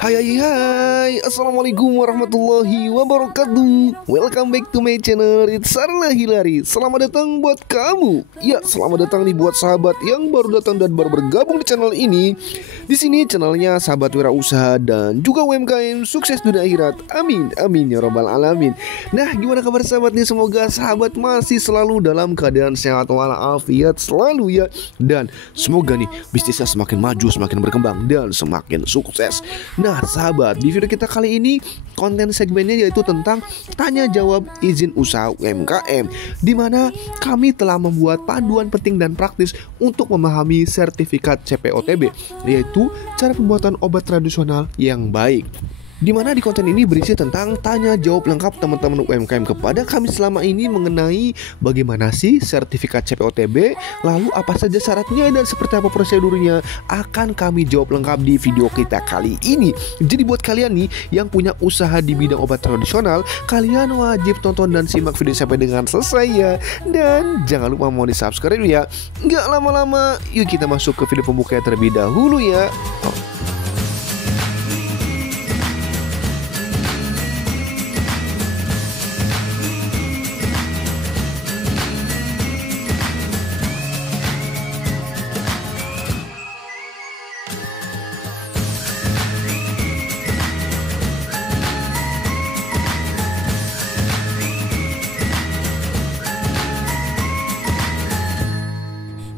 Hai hai hai, Assalamualaikum warahmatullahi wabarakatuh. Welcome back to my channel, It's Sarla Hilary. Selamat datang buat kamu. Ya, selamat datang nih buat sahabat yang baru datang dan baru bergabung di channel ini. Di sini channelnya sahabat wirausaha dan juga UMKM sukses dunia akhirat. Amin, amin ya robbal alamin. Nah, gimana kabar sahabat nih? Semoga sahabat masih selalu dalam keadaan sehat walafiat selalu ya. Dan semoga nih bisnisnya semakin maju, semakin berkembang dan semakin sukses. Nah sahabat, di video kita kali ini konten segmennya yaitu tentang tanya jawab izin usaha UMKM, di mana kami telah membuat panduan penting dan praktis untuk memahami sertifikat CPOTB, yaitu cara pembuatan obat tradisional yang baik. Di mana di konten ini berisi tentang tanya jawab lengkap teman-teman UMKM kepada kami selama ini mengenai bagaimana sih sertifikat CPOTB, lalu apa saja syaratnya dan seperti apa prosedurnya, akan kami jawab lengkap di video kita kali ini. Jadi buat kalian nih yang punya usaha di bidang obat tradisional, kalian wajib tonton dan simak video sampai dengan selesai ya. Dan jangan lupa mau di subscribe ya. Nggak lama-lama, yuk kita masuk ke video pembuka terlebih dahulu ya.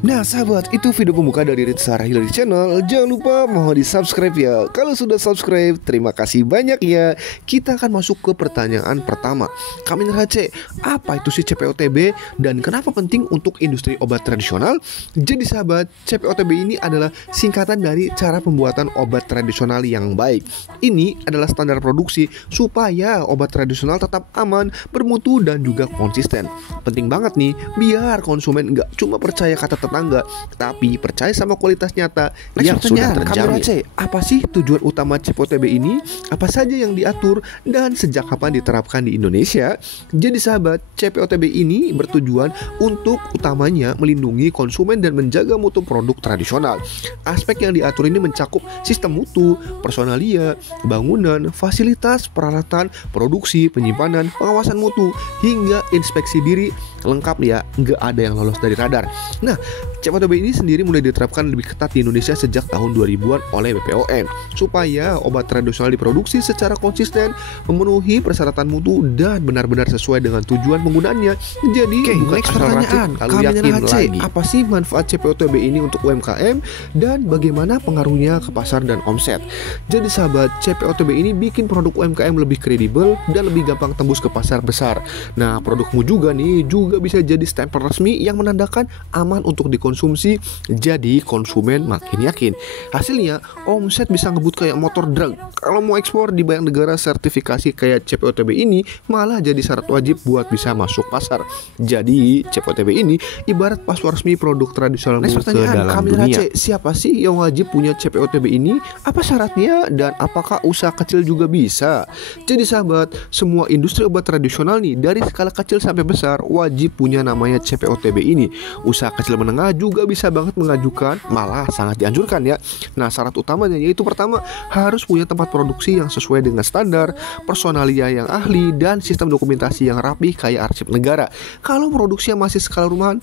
Nah sahabat, itu video pembuka dari It's Sarla Hilary Channel. Jangan lupa mohon di subscribe ya. Kalau sudah subscribe, terima kasih banyak ya. Kita akan masuk ke pertanyaan pertama. Kami neraca, apa itu sih CPOTB dan kenapa penting untuk industri obat tradisional? Jadi sahabat, CPOTB ini adalah singkatan dari cara pembuatan obat tradisional yang baik. Ini adalah standar produksi supaya obat tradisional tetap aman, bermutu dan juga konsisten. Penting banget nih, biar konsumen nggak cuma percaya kata tetangga, tapi percaya sama kualitas nyata yang sudah terjamin. Apa sih tujuan utama CPOTB ini? Apa saja yang diatur dan sejak kapan diterapkan di Indonesia? Jadi sahabat, CPOTB ini bertujuan untuk utamanya melindungi konsumen dan menjaga mutu produk tradisional. Aspek yang diatur ini mencakup sistem mutu, personalia, bangunan, fasilitas, peralatan, produksi, penyimpanan, pengawasan mutu, hingga inspeksi diri lengkap ya, nggak ada yang lolos dari radar. Nah, CPOTB ini sendiri mulai diterapkan lebih ketat di Indonesia sejak tahun 2000-an oleh BPOM supaya obat tradisional diproduksi secara konsisten, memenuhi persyaratan mutu dan benar-benar sesuai dengan tujuan penggunaannya. Jadi bukan asal racik lalu yakin lagi. Apa sih manfaat CPOTB ini untuk UMKM dan bagaimana pengaruhnya ke pasar dan omset? Jadi sahabat, CPOTB ini bikin produk UMKM lebih kredibel dan lebih gampang tembus ke pasar besar. Nah, produkmu juga nih juga bisa jadi stempel resmi yang menandakan aman untuk dikonsumsi, jadi konsumen makin yakin. Hasilnya omset bisa ngebut kayak motor drag. Kalau mau ekspor di banyak negara, sertifikasi kayak CPOTB ini malah jadi syarat wajib buat bisa masuk pasar. Jadi CPOTB ini ibarat paspor resmi produk tradisional ke dalam dunia. Siapa sih yang wajib punya CPOTB ini? Apa syaratnya dan apakah usaha kecil juga bisa? Jadi sahabat, semua industri obat tradisional nih dari skala kecil sampai besar wajib punya namanya CPOTB ini. Usaha kecil menengah juga bisa banget mengajukan, malah sangat dianjurkan ya. Nah, syarat utamanya yaitu pertama, harus punya tempat produksi yang sesuai dengan standar, personalia yang ahli, dan sistem dokumentasi yang rapi kayak arsip negara. Kalau produksinya masih skala rumahan,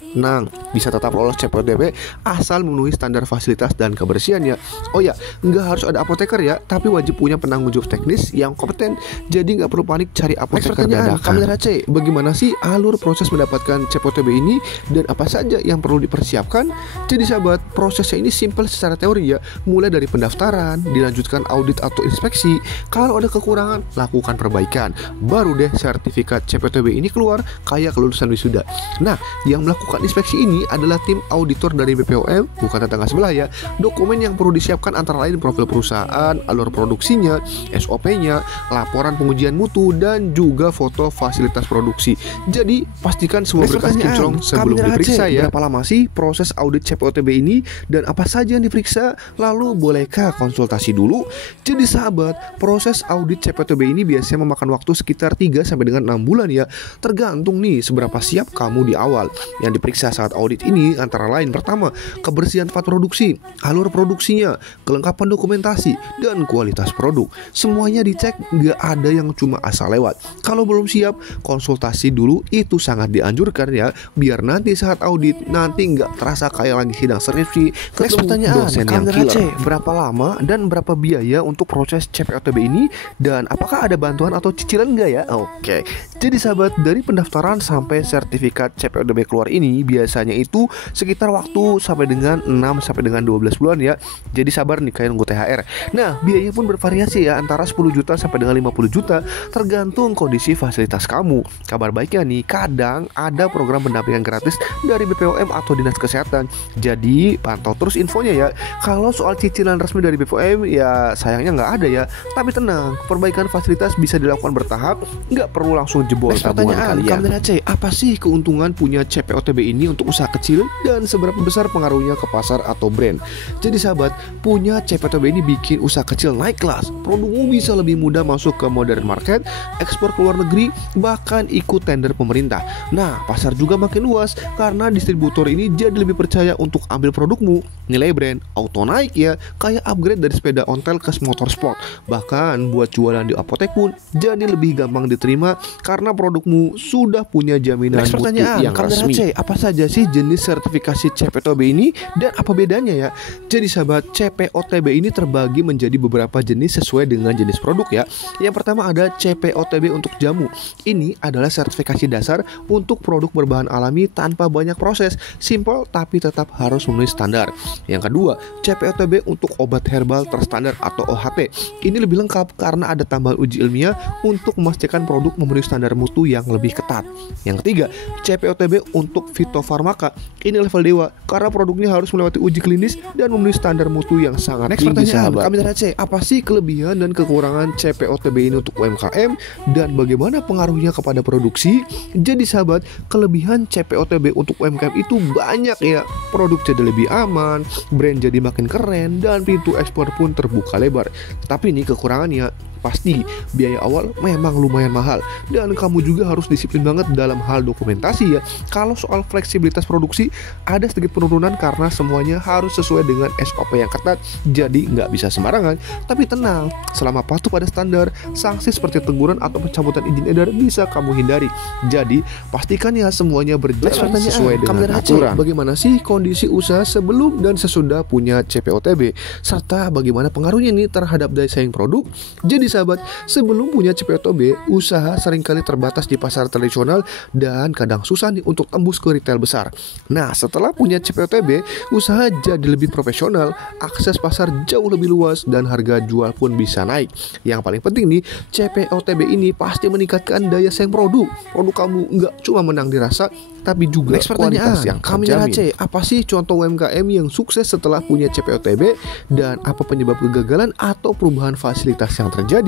bisa tetap lolos CPOTB asal memenuhi standar fasilitas dan kebersihan ya. Oh ya, nggak harus ada apoteker ya, tapi wajib punya penanggung jawab teknis yang kompeten. Jadi nggak perlu panik cari apoteker dadakan. Bagaimana sih alur proses mendapatkan CPOTB ini dan apa saja yang perlu dipersiapkan? Jadi sahabat, prosesnya ini simpel secara teori ya. Mulai dari pendaftaran, dilanjutkan audit atau inspeksi. Kalau ada kekurangan, lakukan perbaikan. Baru deh sertifikat CPOTB ini keluar kayak kelulusan wisuda. Nah, yang melakukan inspeksi ini adalah tim auditor dari BPOM, bukan tetangga sebelah ya. Dokumen yang perlu disiapkan antara lain profil perusahaan, alur produksinya, SOP-nya, laporan pengujian mutu, dan juga foto fasilitas produksi. Jadi pastikan semua berkas kinclong sebelum diperiksa ya. Berapa lama sih proses proses audit CPOTB ini dan apa saja yang diperiksa? Lalu bolehkah konsultasi dulu? Jadi sahabat, proses audit CPOTB ini biasanya memakan waktu sekitar 3 sampai dengan 6 bulan ya. Tergantung nih seberapa siap kamu di awal. Yang diperiksa saat audit ini antara lain pertama, kebersihan fat produksi, alur produksinya, kelengkapan dokumentasi, dan kualitas produk. Semuanya dicek, nggak ada yang cuma asal lewat. Kalau belum siap, konsultasi dulu itu sangat dianjurkan ya, biar nanti saat audit nanti nggak terasa kayak lagi sidang skripsi ketemu dosen yang killer. Berapa lama dan berapa biaya untuk proses CPOTB ini, dan apakah ada bantuan atau cicilan nggak ya? Oke, jadi sahabat, dari pendaftaran sampai sertifikat CPOTB keluar ini biasanya itu sekitar waktu sampai dengan 6 sampai dengan 12 bulan ya. Jadi sabar nih kayak nunggu THR. Nah, biayanya pun bervariasi ya, antara 10 juta sampai dengan 50 juta tergantung kondisi fasilitas kamu. Kabar baiknya nih, kadang ada program pendampingan gratis dari BPOM atau Dinas Kesehatan. Jadi pantau terus infonya ya. Kalau soal cicilan resmi dari BPOM ya sayangnya nggak ada ya. Tapi tenang, perbaikan fasilitas bisa dilakukan bertahap, nggak perlu langsung jebol tabungan kalian. Apa sih keuntungan punya CPOTB ini untuk usaha kecil dan seberapa besar pengaruhnya ke pasar atau brand? Jadi sahabat, punya CPOTB ini bikin usaha kecil naik kelas. Produkmu bisa lebih mudah masuk ke modern market, ekspor ke luar negeri, bahkan ikut tender pemerintah. Nah, pasar juga makin luas karena distributor ini jadi lebih percaya untuk ambil produkmu. Nilai brand auto naik ya, kayak upgrade dari sepeda ontel ke motor sport. Bahkan buat jualan di apotek pun jadi lebih gampang diterima karena produkmu sudah punya jaminan mutu yang resmi. Apa saja sih jenis sertifikasi CPOTB ini dan apa bedanya ya? Jadi sahabat, CPOTB ini terbagi menjadi beberapa jenis sesuai dengan jenis produk ya. Yang pertama ada CPOTB untuk jamu. Ini adalah sertifikasi dasar untuk produk berbahan alami tanpa banyak proses, simple tapi tetap harus memenuhi standar. Yang kedua, CPOTB untuk obat herbal terstandar atau OHT. Ini lebih lengkap karena ada tambahan uji ilmiah untuk memastikan produk memenuhi standar mutu yang lebih ketat. Yang ketiga, CPOTB untuk fitofarmaka. Ini level dewa karena produknya harus melewati uji klinis dan memenuhi standar mutu yang sangat tinggi. Sahabat, kami tanya apa sih kelebihan dan kekurangan CPOTB ini untuk UMKM dan bagaimana pengaruhnya kepada produksi? Jadi sahabat, kelebihan CPOTB untuk UMKM itu banyak ya. Produk jadi lebih aman, brand jadi makin keren, dan pintu ekspor pun terbuka lebar. Tapi ini kekurangannya, pasti biaya awal memang lumayan mahal dan kamu juga harus disiplin banget dalam hal dokumentasi ya. Kalau soal fleksibilitas produksi ada sedikit penurunan karena semuanya harus sesuai dengan SOP yang ketat, jadi nggak bisa sembarangan. Tapi tenang, selama patuh pada standar, sanksi seperti teguran atau pencabutan izin edar bisa kamu hindari. Jadi pastikan ya semuanya berjalan sesuai dengan aturan. Bagaimana sih kondisi usaha sebelum dan sesudah punya CPOTB, serta bagaimana pengaruhnya nih terhadap daya saing produk? Jadi sahabat, sebelum punya CPOTB, usaha seringkali terbatas di pasar tradisional dan kadang susah nih untuk tembus ke retail besar. Nah, setelah punya CPOTB, usaha jadi lebih profesional, akses pasar jauh lebih luas, dan harga jual pun bisa naik. Yang paling penting nih, CPOTB ini pasti meningkatkan daya saing produk. Produk kamu nggak cuma menang di rasa, tapi juga kualitas yang terjamin. Apa sih contoh UMKM yang sukses setelah punya CPOTB dan apa penyebab kegagalan atau perubahan fasilitas yang terjadi?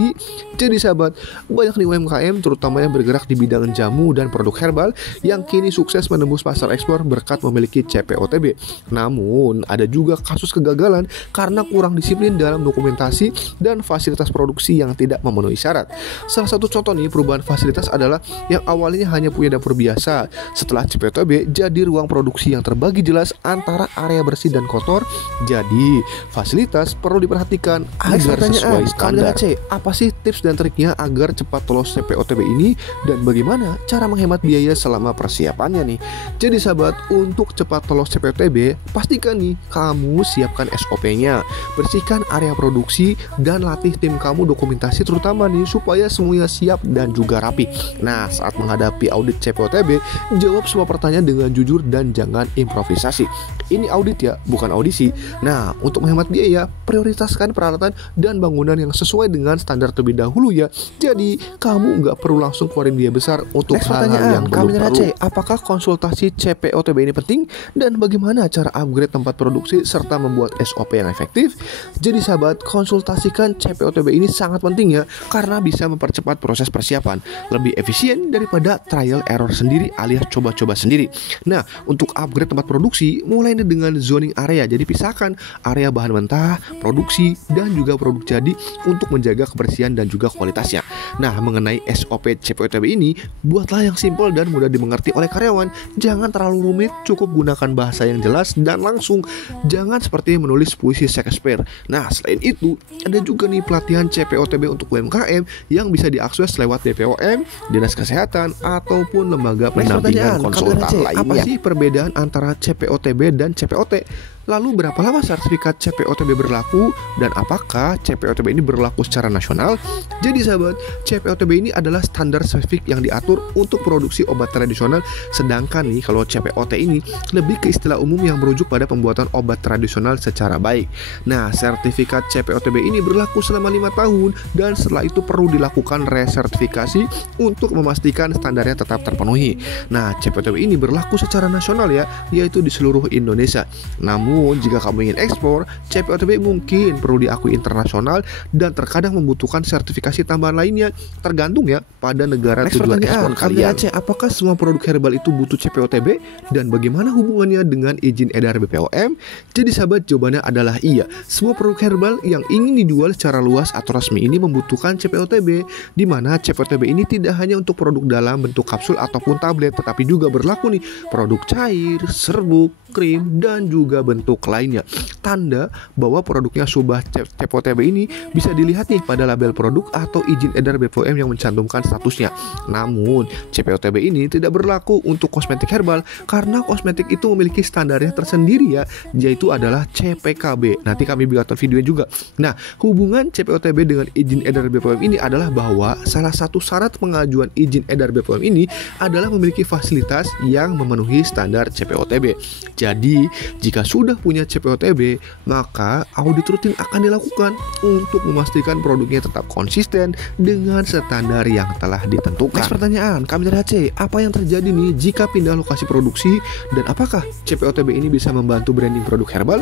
Jadi sahabat, banyak nih UMKM terutama yang bergerak di bidang jamu dan produk herbal yang kini sukses menembus pasar ekspor berkat memiliki CPOTB. Namun ada juga kasus kegagalan karena kurang disiplin dalam dokumentasi dan fasilitas produksi yang tidak memenuhi syarat. Salah satu contoh nih perubahan fasilitas adalah yang awalnya hanya punya dapur biasa, setelah CPOTB jadi ruang produksi yang terbagi jelas antara area bersih dan kotor. Jadi fasilitas perlu diperhatikan agar sesuai standar. Apa sih tips dan triknya agar cepat lolos CPOTB ini dan bagaimana cara menghemat biaya selama persiapannya nih? Jadi sahabat, untuk cepat lolos CPOTB, pastikan nih kamu siapkan SOP-nya, bersihkan area produksi dan latih tim kamu dokumentasi terutama nih supaya semuanya siap dan juga rapi. Nah, saat menghadapi audit CPOTB, jawab semua pertanyaan dengan jujur dan jangan improvisasi. Ini audit ya, bukan audisi. Nah, untuk menghemat biaya, prioritaskan peralatan dan bangunan yang sesuai dengan standar terlebih dahulu ya. Jadi kamu nggak perlu langsung keluarin biaya besar untuk hal-hal yang belum perlu. Apakah konsultasi CPOTB ini penting dan bagaimana cara upgrade tempat produksi serta membuat SOP yang efektif? Jadi sahabat, konsultasikan CPOTB ini sangat penting ya, karena bisa mempercepat proses persiapan, lebih efisien daripada trial error sendiri alias coba-coba coba sendiri. Nah, untuk upgrade tempat produksi, mulai dengan zoning area. Jadi pisahkan area bahan mentah, produksi, dan juga produk jadi untuk menjaga kebersihan dan juga kualitasnya. Nah, mengenai SOP CPOTB ini, buatlah yang simpel dan mudah dimengerti oleh karyawan. Jangan terlalu rumit, cukup gunakan bahasa yang jelas dan langsung. Jangan seperti menulis puisi Shakespeare. Nah, selain itu, ada juga nih pelatihan CPOTB untuk UMKM yang bisa diakses lewat BPOM, Dinas Kesehatan, ataupun lembaga pendampingan konsultan lainnya. Apa sih perbedaan antara CPOTB dan CPOT? Lalu berapa lama sertifikat CPOTB berlaku dan apakah CPOTB ini berlaku secara nasional? Jadi sahabat, CPOTB ini adalah standar spesifik yang diatur untuk produksi obat tradisional. Sedangkan nih kalau CPOT ini lebih ke istilah umum yang merujuk pada pembuatan obat tradisional secara baik. Nah, sertifikat CPOTB ini berlaku selama 5 tahun dan setelah itu perlu dilakukan resertifikasi untuk memastikan standarnya tetap terpenuhi. Nah, CPOTB ini berlaku secara nasional ya, yaitu di seluruh Indonesia. Namun jika kamu ingin ekspor, CPOTB mungkin perlu diakui internasional dan terkadang membutuhkan sertifikasi tambahan lainnya, tergantung ya pada negara tujuan ekspor kalian. Apakah semua produk herbal itu butuh CPOTB dan bagaimana hubungannya dengan izin edar BPOM? Jadi sahabat, jawabannya adalah iya. Semua produk herbal yang ingin dijual secara luas atau resmi ini membutuhkan CPOTB, di mana CPOTB ini tidak hanya untuk produk dalam bentuk kapsul ataupun tablet, tetapi juga berlaku nih produk cair, serbuk, krim, dan juga bentuk lainnya. Tanda bahwa produknya sudah CPOTB ini bisa dilihat nih pada label produk atau izin edar BPOM yang mencantumkan statusnya. Namun CPOTB ini tidak berlaku untuk kosmetik herbal karena kosmetik itu memiliki standarnya tersendiri ya, yaitu adalah CPKB. Nanti kami buatkan videonya juga. Nah, hubungan CPOTB dengan izin edar BPOM ini adalah bahwa salah satu syarat pengajuan izin edar BPOM ini adalah memiliki fasilitas yang memenuhi standar CPOTB. Jadi, jika sudah punya CPOTB, maka audit rutin akan dilakukan untuk memastikan produknya tetap konsisten dengan standar yang telah ditentukan. Next pertanyaan, Kamera C, apa yang terjadi nih jika pindah lokasi produksi dan apakah CPOTB ini bisa membantu branding produk herbal?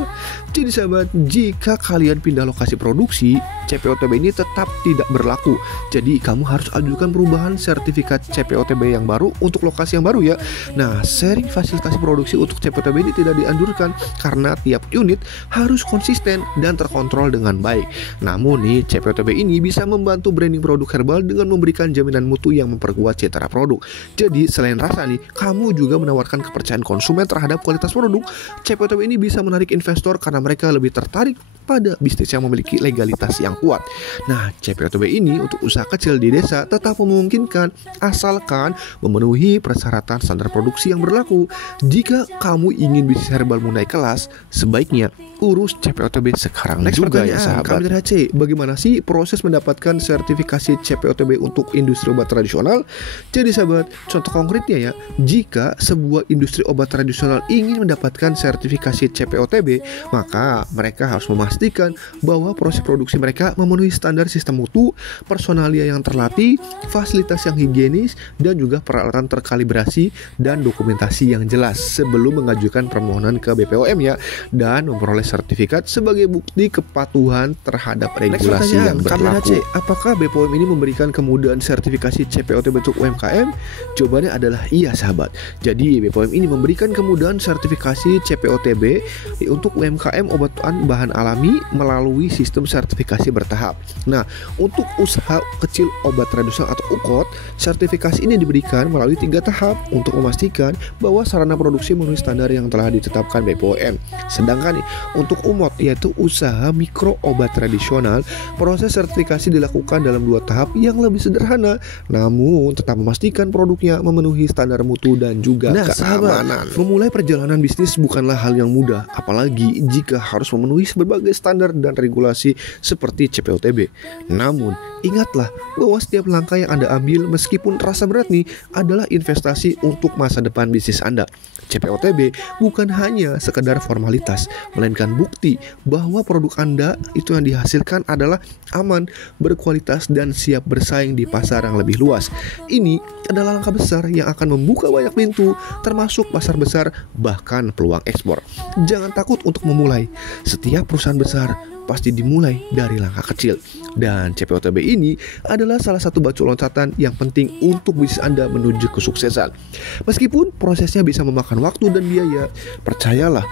Jadi sahabat, jika kalian pindah lokasi produksi, CPOTB ini tetap tidak berlaku. Jadi kamu harus ajukan perubahan sertifikat CPOTB yang baru untuk lokasi yang baru ya. Nah, sharing fasilitas produksi untuk CPOTB ini tidak dianjurkan karena tiap unit harus konsisten dan terkontrol dengan baik. Namun nih, CPOTB ini bisa membantu branding produk herbal dengan memberikan jaminan mutu yang memperkuat citra produk. Jadi selain rasa nih, kamu juga menawarkan kepercayaan konsumen terhadap kualitas produk. CPOTB ini bisa menarik investor karena mereka lebih tertarik pada bisnis yang memiliki legalitas yang kuat. Nah, CPOTB ini untuk usaha kecil di desa tetap memungkinkan asalkan memenuhi persyaratan standar produksi yang berlaku. Jika kamu ingin bisnis herbal mulai kelas, sebaiknya urus CPOTB sekarang juga ya sahabat. Kamera C, bagaimana sih proses mendapatkan sertifikasi CPOTB untuk industri obat tradisional? Jadi sahabat, contoh konkretnya ya, jika sebuah industri obat tradisional ingin mendapatkan sertifikasi CPOTB, maka mereka harus memastikan bahwa proses produksi mereka memenuhi standar sistem mutu, personalia yang terlatih, fasilitas yang higienis, dan juga peralatan terkalibrasi dan dokumentasi yang jelas sebelum mengajukan permohonan ke BPOM ya, dan memperoleh sertifikat sebagai bukti kepatuhan terhadap regulasi yang berlaku. Apakah BPOM ini memberikan kemudahan sertifikasi CPOTB untuk UMKM? Jawabannya adalah iya sahabat. Jadi BPOM ini memberikan kemudahan sertifikasi CPOTB untuk UMKM obatan bahan alami melalui sistem sertifikasi bertahap. Nah, untuk usaha kecil obat tradisional atau UKOT, sertifikasi ini diberikan melalui 3 tahap untuk memastikan bahwa sarana produksi memenuhi standar yang telah ditetapkan BPOM. Sedangkan nih, untuk UMOT yaitu usaha mikro obat tradisional, proses sertifikasi dilakukan dalam 2 tahap yang lebih sederhana, namun tetap memastikan produknya memenuhi standar mutu dan juga keamanan. Memulai perjalanan bisnis bukanlah hal yang mudah, apalagi jika harus memenuhi berbagai standar dan regulasi seperti CPOTB. Namun, ingatlah bahwa setiap langkah yang Anda ambil meskipun terasa berat nih adalah investasi untuk masa depan bisnis Anda. CPOTB bukan hanya sekedar formalitas, melainkan bukti bahwa produk Anda itu yang dihasilkan adalah aman, berkualitas, dan siap bersaing di pasar yang lebih luas. Ini adalah langkah besar yang akan membuka banyak pintu, termasuk pasar besar, bahkan peluang ekspor. Jangan takut untuk memulai. Setiap perusahaan besar pasti dimulai dari langkah kecil. Dan CPOTB ini adalah salah satu batu loncatan yang penting untuk bisnis Anda menuju kesuksesan. Meskipun prosesnya bisa memakan waktu dan biaya, percayalah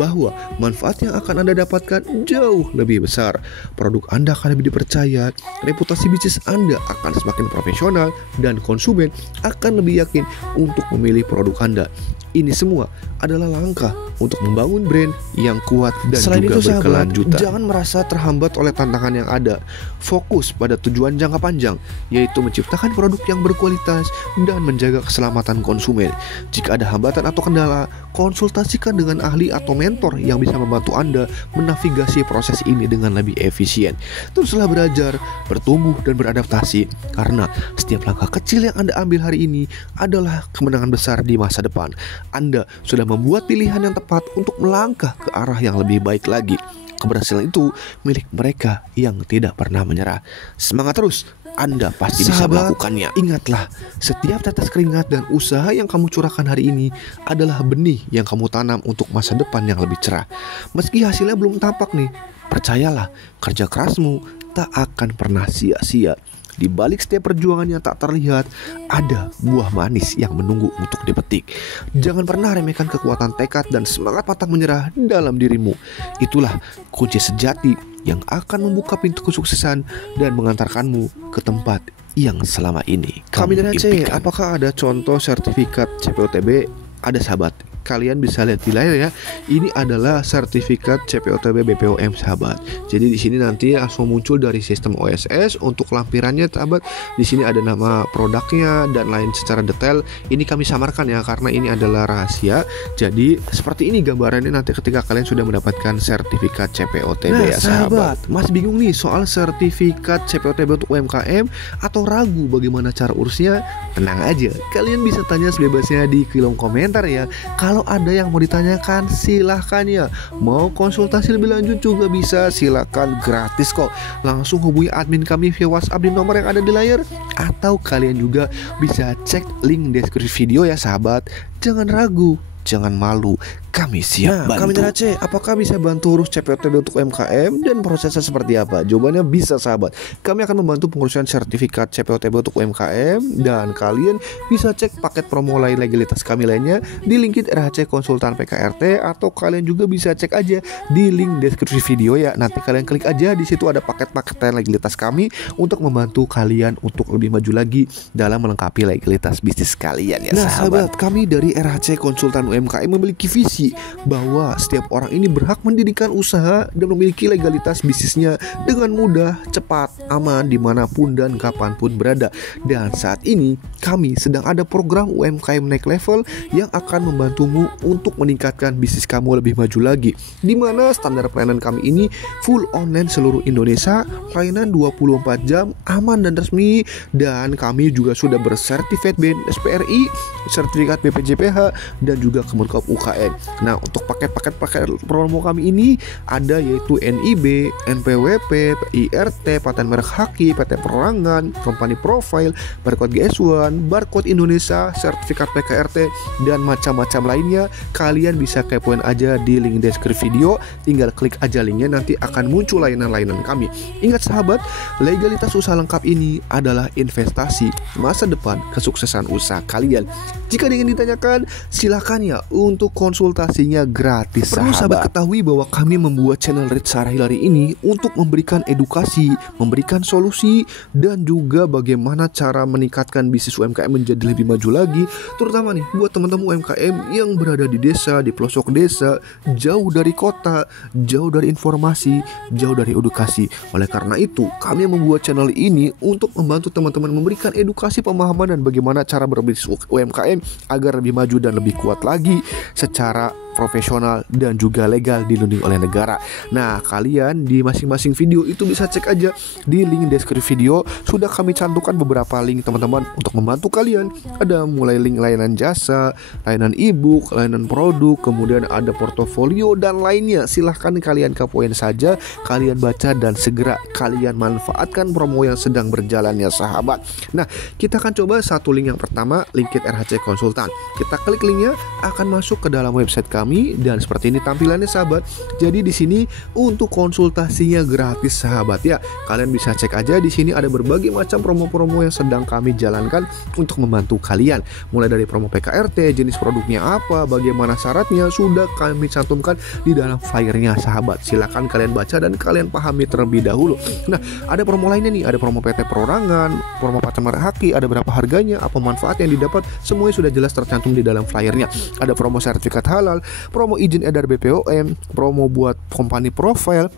bahwa manfaat yang akan Anda dapatkan jauh lebih besar. Produk Anda akan lebih dipercaya, reputasi bisnis Anda akan semakin profesional, dan konsumen akan lebih yakin untuk memilih produk Anda. Ini semua adalah langkah untuk membangun brand yang kuat dan selain juga itu, berkelanjutan. Jangan merasa terhambat oleh tantangan yang ada. Fokus pada tujuan jangka panjang, yaitu menciptakan produk yang berkualitas dan menjaga keselamatan konsumen. Jika ada hambatan atau kendala, konsultasikan dengan ahli atau mentor yang bisa membantu Anda menavigasi proses ini dengan lebih efisien. Teruslah belajar, bertumbuh, dan beradaptasi, karena setiap langkah kecil yang Anda ambil hari ini adalah kemenangan besar di masa depan. Anda sudah membuat pilihan yang tepat untuk melangkah ke arah yang lebih baik lagi. Keberhasilan itu milik mereka yang tidak pernah menyerah. Semangat terus, Anda pasti bisa melakukannya. Ingatlah, setiap tetes keringat dan usaha yang kamu curahkan hari ini adalah benih yang kamu tanam untuk masa depan yang lebih cerah. Meski hasilnya belum tampak nih, percayalah, kerja kerasmu tak akan pernah sia-sia. Di balik setiap perjuangan yang tak terlihat, ada buah manis yang menunggu untuk dipetik. Jangan pernah remehkan kekuatan tekad dan semangat pantang menyerah dalam dirimu. Itulah kunci sejati yang akan membuka pintu kesuksesan dan mengantarkanmu ke tempat yang selama ini kamu impikan. Apakah ada contoh sertifikat CPOTB? Ada, sahabat. Kalian bisa lihat di layar ya. Ini adalah sertifikat CPOTB BPOM, sahabat. Jadi di sini nanti langsung muncul dari sistem OSS untuk lampirannya, sahabat. Di sini ada nama produknya dan lain secara detail. Ini kami samarkan ya karena ini adalah rahasia. Jadi seperti ini gambarannya nanti ketika kalian sudah mendapatkan sertifikat CPOTB ya, sahabat. Masih bingung nih soal sertifikat CPOTB untuk UMKM atau ragu bagaimana cara urusnya? Tenang aja, kalian bisa tanya sebebasnya di kolom komentar ya. Kalau ada yang mau ditanyakan, silahkan ya. Mau konsultasi lebih lanjut juga bisa, silahkan, gratis kok. Langsung hubungi admin kami via WhatsApp di nomor yang ada di layar. Atau kalian juga bisa cek link deskripsi video ya, sahabat. Jangan ragu, jangan malu, kami siap bantu. Kami Race, apakah bisa bantu urus CPOTB untuk UMKM dan prosesnya seperti apa? Jawabannya bisa, sahabat. Kami akan membantu pengurusan sertifikat CPOTB untuk UMKM dan kalian bisa cek paket promo lain legalitas kami lainnya di link RHC Konsultan PKRT, atau kalian juga bisa cek aja di link deskripsi video ya. Nanti kalian klik aja, di situ ada paket-paket legalitas kami untuk membantu kalian untuk lebih maju lagi dalam melengkapi legalitas bisnis kalian ya, sahabat. Kami dari RHC Konsultan UMKM memiliki visi bahwa setiap orang ini berhak mendirikan usaha dan memiliki legalitas bisnisnya dengan mudah, cepat, aman, dimanapun dan kapanpun berada. Dan saat ini kami sedang ada program UMKM naik level yang akan membantumu untuk meningkatkan bisnis kamu lebih maju lagi, di mana standar pelayanan kami ini full online seluruh Indonesia, pelayanan 24 jam, aman dan resmi, dan kami juga sudah bersertifikat BNSPRI, sertifikat BPJPH, dan juga Kemenkop UKM. Nah, untuk paket-paket promo kami ini ada yaitu NIB, NPWP, IRT, paten merek haki, PT Perorangan, company profile, barcode GS1, barcode Indonesia, sertifikat PKRT, dan macam-macam lainnya. Kalian bisa kepoin aja di link deskripsi video, tinggal klik aja linknya, nanti akan muncul layanan-layanan kami. Ingat, sahabat, legalitas usaha lengkap ini adalah investasi masa depan kesuksesan usaha kalian. Jika ingin ditanyakan, silakan ya untuk konsultasinya gratis. Perlu sahabat ketahui bahwa kami membuat channel Rich Sarah Hilary ini untuk memberikan edukasi, memberikan solusi, dan juga bagaimana cara meningkatkan bisnis UMKM menjadi lebih maju lagi, terutama nih buat teman-teman UMKM yang berada di desa, di pelosok desa, jauh dari kota, jauh dari informasi, jauh dari edukasi. Oleh karena itu, kami membuat channel ini untuk membantu teman-teman memberikan edukasi, pemahaman, dan bagaimana cara berbisnis UMKM agar lebih maju dan lebih kuat lagi secara profesional dan juga legal dilindungi oleh negara. Nah, kalian di masing-masing video itu bisa cek aja di link deskripsi video. Sudah kami cantumkan beberapa link teman-teman untuk membantu kalian. Ada mulai link layanan jasa, layanan e-book, layanan produk, kemudian ada portofolio dan lainnya. Silahkan kalian kepoin saja, kalian baca dan segera kalian manfaatkan promo yang sedang berjalan ya, sahabat. Nah, kita akan coba satu link yang pertama, link RHC Konsultan. Kita klik linknya, akan masuk ke dalam website kami kami dan seperti ini tampilannya sahabat. Jadi di sini untuk konsultasinya gratis sahabat ya. Kalian bisa cek aja di sini ada berbagai macam promo-promo yang sedang kami jalankan untuk membantu kalian. Mulai dari promo PKRT, jenis produknya apa, bagaimana syaratnya sudah kami cantumkan di dalam flyernya sahabat. Silahkan kalian baca dan kalian pahami terlebih dahulu. Nah, ada promo lainnya nih, ada promo PT Perorangan, promo Patemar Haki, ada berapa harganya, apa manfaat yang didapat, semuanya sudah jelas tercantum di dalam flyernya. Ada promo sertifikat halal, promo izin edar BPOM, promo buat company profile,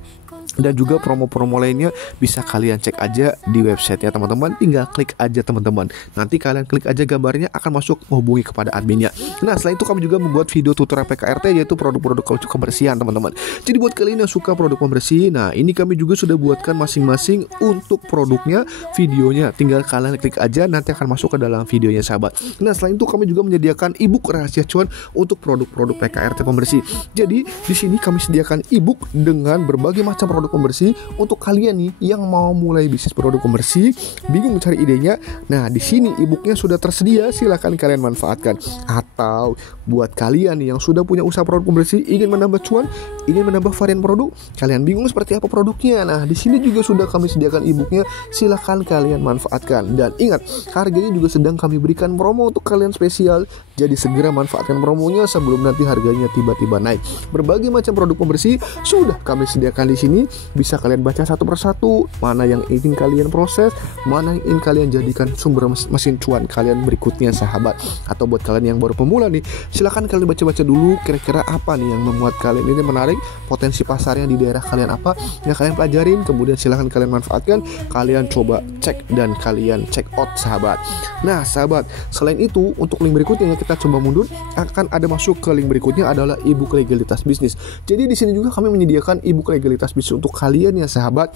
dan juga promo-promo lainnya bisa kalian cek aja di website ya teman-teman. Tinggal klik aja teman-teman. Nanti kalian klik aja gambarnya akan masuk menghubungi kepada adminnya. Nah selain itu kami juga membuat video tutorial PKRT yaitu produk-produk kebersihan teman-teman. Jadi buat kalian yang suka produk pembersih, nah ini kami juga sudah buatkan masing-masing untuk produknya, videonya. Tinggal kalian klik aja nanti akan masuk ke dalam videonya sahabat. Nah selain itu kami juga menyediakan ebook rahasia cuan untuk produk-produk PKRT pembersih. Jadi di sini kami sediakan ebook dengan berbagai macam produk pembersih untuk kalian nih yang mau mulai bisnis produk pembersih, bingung mencari idenya. Nah, di sini e-booknya sudah tersedia, silahkan kalian manfaatkan. Atau buat kalian yang sudah punya usaha produk pembersih, ingin menambah cuan, ingin menambah varian produk, kalian bingung seperti apa produknya. Nah, di sini juga sudah kami sediakan e-booknya, silahkan kalian manfaatkan. Dan ingat, harganya juga sedang kami berikan promo untuk kalian spesial. Jadi segera manfaatkan promonya sebelum nanti harganya tiba-tiba naik. Berbagai macam produk pembersih sudah kami sediakan di sini. Bisa kalian baca satu persatu mana yang ingin kalian proses, mana yang ingin kalian jadikan sumber mesin cuan kalian berikutnya sahabat. Atau buat kalian yang baru pemula nih, silahkan kalian baca-baca dulu kira-kira apa nih yang membuat kalian ini menarik, potensi pasarnya di daerah kalian apa yang kalian pelajarin, kemudian silahkan kalian manfaatkan, kalian coba cek dan kalian check out sahabat. Nah sahabat, selain itu untuk link berikutnya kita coba mundur, akan ada masuk ke link berikutnya adalah ebook legalitas bisnis. Jadi di sini juga kami menyediakan ebook legalitas bisnis untuk kalian ya sahabat.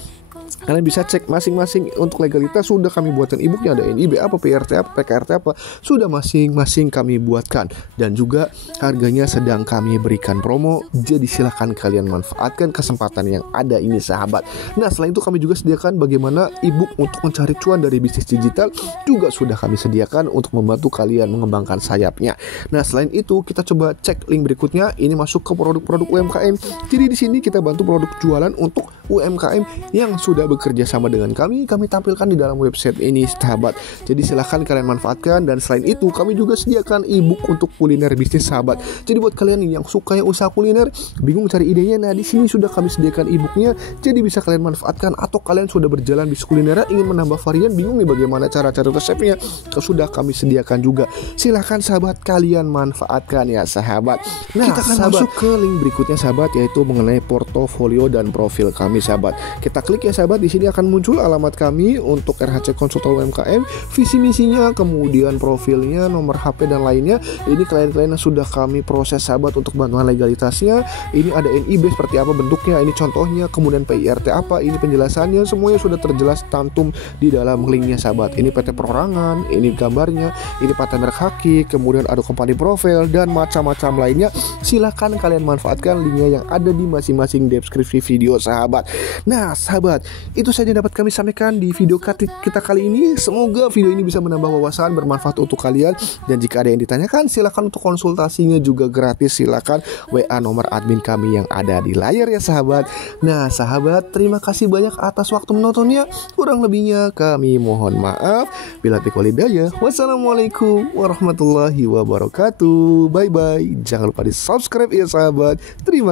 Kalian bisa cek masing-masing untuk legalitas sudah kami buatkan e-booknya, ada NIB apa, PRT apa, PKRT apa, sudah masing-masing kami buatkan dan juga harganya sedang kami berikan promo. Jadi silahkan kalian manfaatkan kesempatan yang ada ini sahabat. Nah selain itu kami juga sediakan bagaimana e-book untuk mencari cuan dari bisnis digital juga sudah kami sediakan untuk membantu kalian mengembangkan sayapnya. Nah selain itu kita coba cek link berikutnya, ini masuk ke produk-produk UMKM. Jadi di sini kita bantu produk jualan untuk UMKM yang sudah bekerja sama dengan kami tampilkan di dalam website ini sahabat. Jadi silahkan kalian manfaatkan. Dan selain itu kami juga sediakan e-book untuk kuliner bisnis sahabat. Jadi buat kalian yang suka yang usaha kuliner, bingung cari idenya, nah di sini sudah kami sediakan e-booknya. Jadi bisa kalian manfaatkan. Atau kalian sudah berjalan bisnis kuliner, ingin menambah varian, bingung nih bagaimana cara-cara resepnya, sudah kami sediakan juga. Silahkan sahabat kalian manfaatkan ya sahabat. Nah kita akan masuk ke link berikutnya sahabat, yaitu mengenai portofolio dan profil kami sahabat. Kita klik ya sahabat, di sini akan muncul alamat kami untuk RHC Konsultan UMKM, visi misinya, kemudian profilnya, nomor HP dan lainnya. Ini klien-klien yang sudah kami proses sahabat untuk bantuan legalitasnya. Ini ada NIB seperti apa bentuknya, ini contohnya, kemudian PIRT apa, ini penjelasannya, semuanya sudah terjelas cantum di dalam linknya sahabat. Ini PT Perorangan, ini gambarnya, ini Patemar Haki, kemudian ada company profile dan macam-macam lainnya. Silahkan kalian manfaatkan linknya yang ada di masing-masing deskripsi video sahabat. Nah sahabat, itu saja dapat kami sampaikan di video kita kali ini. Semoga video ini bisa menambah wawasan, bermanfaat untuk kalian. Dan jika ada yang ditanyakan, silahkan untuk konsultasinya juga gratis. Silahkan WA nomor admin kami yang ada di layar ya sahabat. Nah sahabat, terima kasih banyak atas waktu menontonnya. Kurang lebihnya kami mohon maaf. Bila taufiq wal hidayah. Wassalamualaikum warahmatullahi wabarakatuh. Bye bye. Jangan lupa di subscribe ya sahabat. Terima kasih.